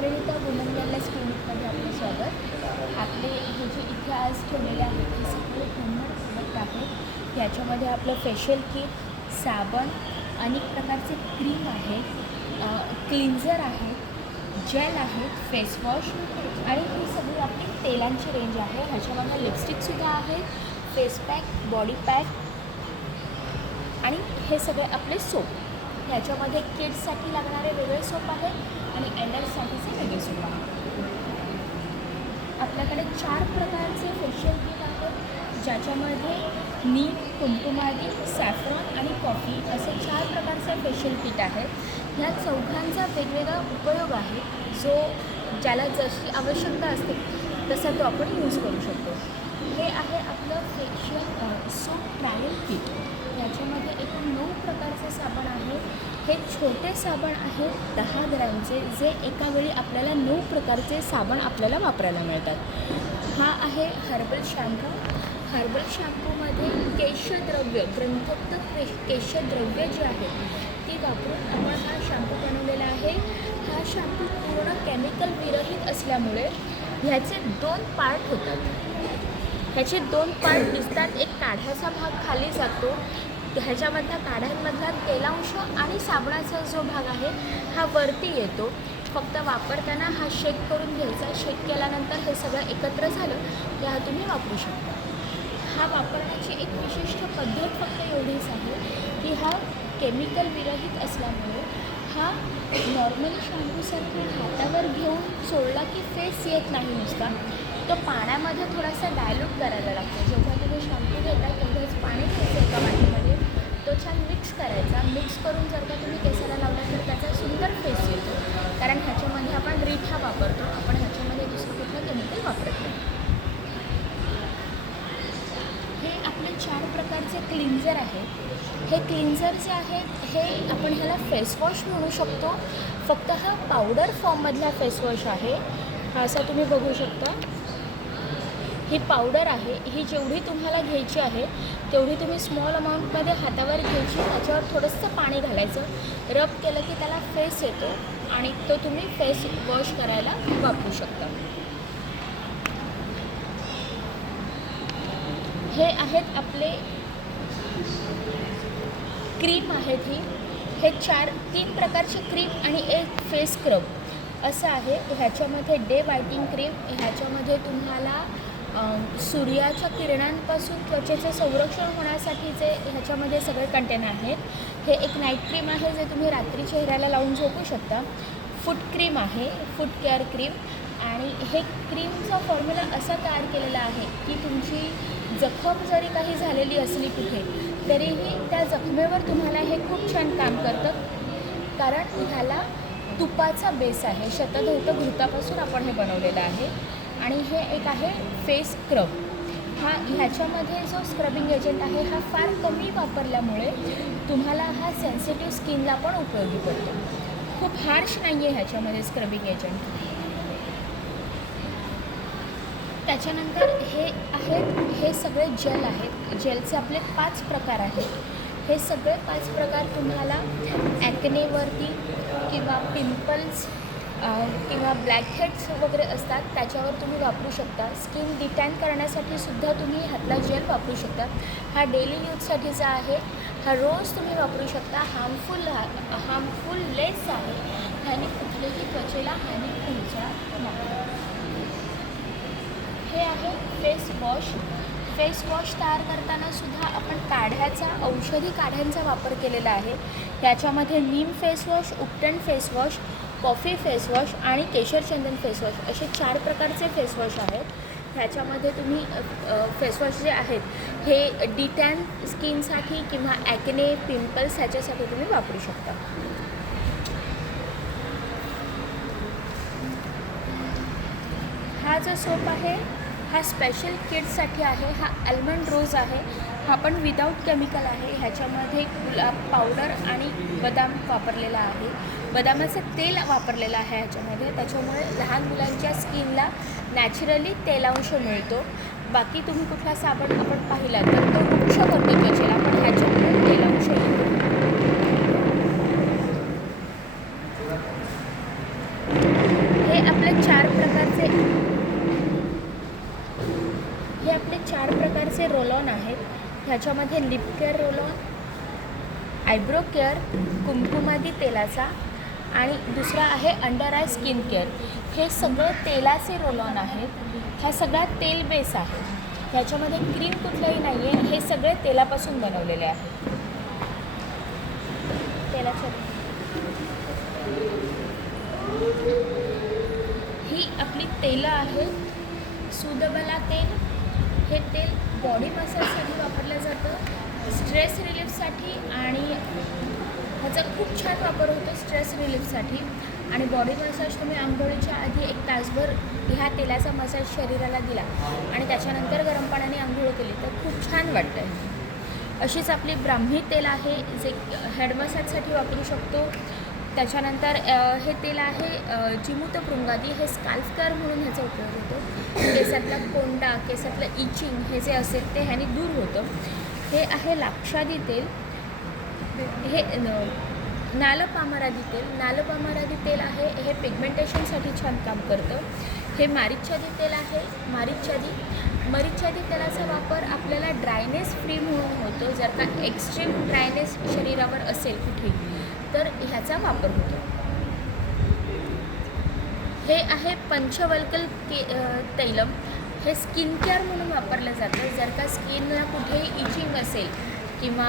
Parinita woman wellness क्लिनिकमध्ये आपलं स्वागत. आपले हे जे इथे आज ठेवलेले आहेत हे सगळे होममेड प्रोडक्ट आहेत याच्यामध्ये आपलं फेशियल किट साबण अनेक प्रकारचे क्रीम आहेत क्लिन्झर आहेत जेल आहेत फेसवॉश आणि ही सगळी आपली तेलांची रेंज आहे. ह्याच्यामध्ये लिपस्टिकसुद्धा आहेत फेस पॅक बॉडी पॅक आणि हे सगळे आपले सोप ह्याच्यामध्ये किड्ससाठी लागणारे वेगळे सोप आहेत आणि एडल्टसाठी सुद्धा. आपल्याकडे चार प्रकारचे फेशियल किट आहेत ज्याच्यामध्ये नीम कुंकुमारी सॅफ्रॉन आणि कॉफी असे चार प्रकारचे फेशियल किट आहेत. ह्या चौघांचा वेगवेगळा उपयोग आहे जो ज्याला जशी आवश्यकता असते तसा तो आपण यूज करू शकतो. हे आहे आपलं फेशियल सोप ट्रायल किट याच्यामध्ये एकूण नऊ प्रकारचे साबण आहे. हे छोटे साबण आहे दहा ग्रॅमचे जे एकावेळी आपल्याला नऊ प्रकारचे साबण आपल्याला वापरायला मिळतात. हा आहे हर्बल शॅम्पू हर्बल शॅम्पूमध्ये केशद्रव्य ग्रंथोक्त केशद्रव्य जे आहेत ती वापरून आपण हा शॅम्पू बनवलेला आहे. हा शॅम्पू पूर्ण केमिकल विरहित असल्यामुळे ह्याचे दोन पार्ट होतात. ह्याचे दोन पार्ट दिसतात. एक काढ्याचा भाग खाली जातो. ह्याच्यामधला काढ्यांमधला तेलांश आणि साबणाचा जो भाग आहे हा वरती येतो. फक्त वापरताना हा शेक करून घ्यायचा. शेक केल्यानंतर हे सगळं एकत्र झालं की हा तुम्ही वापरू शकता. हा वापरण्याची एक विशिष्ट पद्धत फक्त एवढीच आहे की हा केमिकल विरहित असल्यामुळे हा नॉर्मली शॅम्पूसारखा हातावर घेऊन सोडला की फेस येत नाही नुसता. तो पाण्यामध्ये थोडासा डायल्यूट करायला लागतो. जेव्हा तुम्ही शॅम्पू घेता तेवढंच पाणी घ्यायचं एका वाटीमध्ये तो छान मिक्स करायचा. मिक्स करून जर का तुम्ही केसाला लावला तर त्याचा सुंदर फेस येतो. कारण ह्याच्यामध्ये आपण रिठा वापरतो. आपण ह्याच्यामध्ये दुसरं कुठलं केमिकल वापरत नाही. हे आपले चार प्रकारचे क्लिन्झर आहेत. हे क्लिन्झर जे आहेत हे आपण ह्याला फेसवॉश म्हणू शकतो. फक्त हा पावडर फॉर्ममधला फेसवॉश आहे. असं असा तुम्ही बघू शकता. ही पावडर आहे ही जेवढी तुम्हाला घ्यायची आहे तेवढी तुम्ही स्मॉल अमाऊंटमध्ये हातावर घ्यायची त्याच्यावर थोडंसं पाणी घालायचं. रब केलं की त्याला फेस येतो आणि तो तुम्ही फेस वॉश करायला वापरू शकता. हे आहेत आपले क्रीम आहेत ही. हे चार तीन प्रकारचे क्रीम आणि एक फेस स्क्रब असं आहे ह्याच्यामध्ये डे वायटिंग क्रीम ह्याच्यामध्ये तुम्हाला सूर्याच्या किरणांपासून त्वचेचं संरक्षण होण्यासाठीचे ह्याच्यामध्ये सगळे कंटेनर आहेत हे एक नाईट क्रीम आहे जे तुम्ही रात्री चेहऱ्याला लावून झोपू शकता. फूट क्रीम आहे फूट केअर क्रीम आणि हे क्रीमचा फॉर्म्युला असा तयार केलेला आहे की तुमची जखम जरी काही झालेली असली कुठे तरीही त्या जखमेवर तुम्हाला हे खूप छान काम करतं. कारण ह्याला तुपाचा बेस आहे. शतधौत घृतापासून आपण हे बनवलेलं आहे. आणि हे एक आहे फेस स्क्रब. हा ह्याच्यामध्ये जो स्क्रबिंग एजंट आहे हा फार कमी वापरल्यामुळे तुम्हाला हा सेन्सिटिव्ह स्किनला पण उपयोगी पडतो. खूप हार्श नाही आहे ह्याच्यामध्ये स्क्रबिंग एजंट त्याच्यानंतर हे आहेत हे सगळे जेल आहेत. जेलचे आपले पाच प्रकार आहेत. हे सगळे पाच प्रकार तुम्हाला ॲक्नेवरती किंवा पिंपल्स किंवा ब्लॅक हेड्स वगैरे असतात त्याच्यावर तुम्ही वापरू शकता. स्किन डिटॅन करण्यासाठी सुद्धा तुम्ही हातला जेल वापरू शकता. हा डेली यूजसाठीचा आहे हा रोज तुम्ही वापरू शकता. हार्मफुल हार्मफुल लेस आहे. ह्याने कुठलीही त्वचेला हानी पोहोचणार नाही. हे आहे फेस वॉश फेस वॉश तयार करताना सुद्धा आपण काढ्याचा औषधी काढ्यांचा वापर केलेला आहे. याच्यामध्ये neem face wash ubtan face wash coffee face wash आणि केशरचंदन फेसवॉश असे चार प्रकारचे फेसवॉश आहेत. ह्याच्यामध्ये तुम्ही फेसवॉश जे आहेत हे डिटॅन स्किनसाठी किंवा ॲकने पिंपल्स ह्याच्यासाठी तुम्ही वापरू शकता. हा जो सोप आहे हा स्पेशल किड्ससाठी आहे हा आल्मंड रोज आहे. हा पण विदाऊट केमिकल आहे. ह्याच्यामध्ये गुलाब पावडर आणि बदाम वापरलेला आहे. बदामाचं तेल वापरलेलं आहे ह्याच्यामध्ये. त्याच्यामुळे लहान मुलांच्या स्किनला नॅचरली तेलांश मिळतो. बाकी तुम्ही कुठला साबण आपण पाहिला तर तो वृक्ष करतो त्वचेला पण ह्याच्यामुळे तेलांश येतो हे आपले चार प्रकारचे हे आपले चार प्रकारचे रोल ऑन आहेत. ह्याच्यामध्ये lip care roll on eyebrow care Kumkumadi तेलाचा आणि दुसरा आहे अंडर आय स्किन केअर हे सगळं तेलाचे रोल ऑन आहेत. ह्या सगळा तेल बेस आहे ह्याच्यामध्ये क्रीम कुठलंही नाही आहे हे सगळे तेलापासून बनवलेले आहे तेलाचं ही आपली तेलं आहेत सुदबला तेल बॉडी मसाजसाठी वापरलं जातं. स्ट्रेस रिलीफसाठी आणि ह्याचा खूप छान वापर होतो स्ट्रेस रिलीफसाठी आणि बॉडी मसाज तुम्ही आंघोळीच्या आधी एक तासभर ह्या तेलाचा मसाज शरीराला दिला आणि त्याच्यानंतर गरम पाण्याने आंघोळ केली तर खूप छान वाटतं अशीच आपली ब्राह्मी तेल आहे जे हेड मसाजसाठी वापरू शकतो. त्याच्यानंतर हे तेल आहे अ, हे स्काल्फ म्हणून ह्याचा उपयोग होतो. केसातला कोंडा केसातलं इचिंग हे जे असेल ते ह्याने दूर होतं. हे आहे लाक्षादी तेल. हे न- नालपामरादी तेल. नालपामारादी तेल आहे हे पिगमेंटेशनसाठी छान काम करतं. हे मारिच्छादी तेल आहे मारिच्छादी मरिच्छादी तेलाचा वापर आपल्याला ड्रायनेस फ्री म्हणून होतो. जर का एक्स्ट्रीम ड्रायनेस शरीरावर असेल कुठे तर ह्याचा वापर होतो. हे आहे पंचवल्कल के तैलम. हे स्किन केअर म्हणून वापरलं जातं. जर का स्किनला कुठेही इचिंग असेल किंवा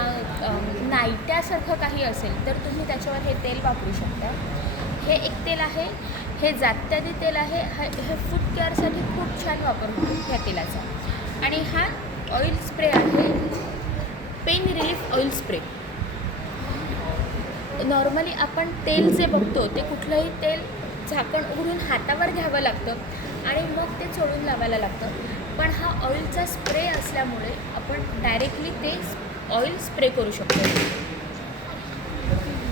नायट्यासारखं काही असेल तर तुम्ही त्याच्यावर हे तेल वापरू शकता. हे एक तेल आहे. हे जात्यादी तेल आहे. हा हे फूड केअरसाठी खूप छान वापर होतो ह्या तेलाचा. आणि हा ऑइल स्प्रे आहे. Pain relief oil spray normally आपण तेल जे बघतो ते कुठलंही तेल झाकण उघडून हातावर घ्यावं लागतं आणि मग ते चोळून लावायला लागतं. पण हा ऑइलचा स्प्रे असल्यामुळे आपण डायरेक्टली ते ऑइल स्प्रे करू शकतो.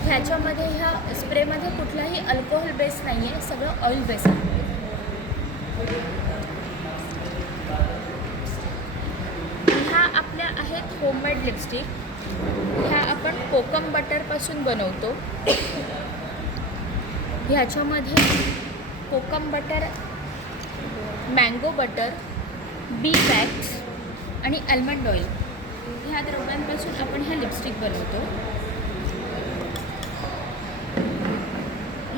ह्याच्यामध्ये ह्या स्प्रेमध्ये कुठलाही अल्कोहोल बेस नाही आहे सगळं ऑइल बेस आहे. ह्या आपल्या आहेत होममेड लिपस्टिक ह्या आपण कोकम बटरपासून बनवतो. ह्याच्यामध्ये kokum butter mango butter bee wax आणि आल्मंड ऑइल ह्या द्रव्यांपासून आपण ह्या लिपस्टिक बनवतो.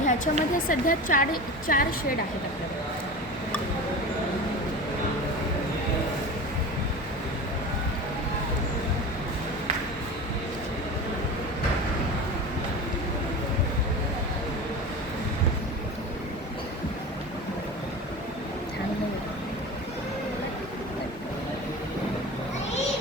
ह्याच्यामध्ये सध्या चार चार शेड आहेत आपल्याकडे.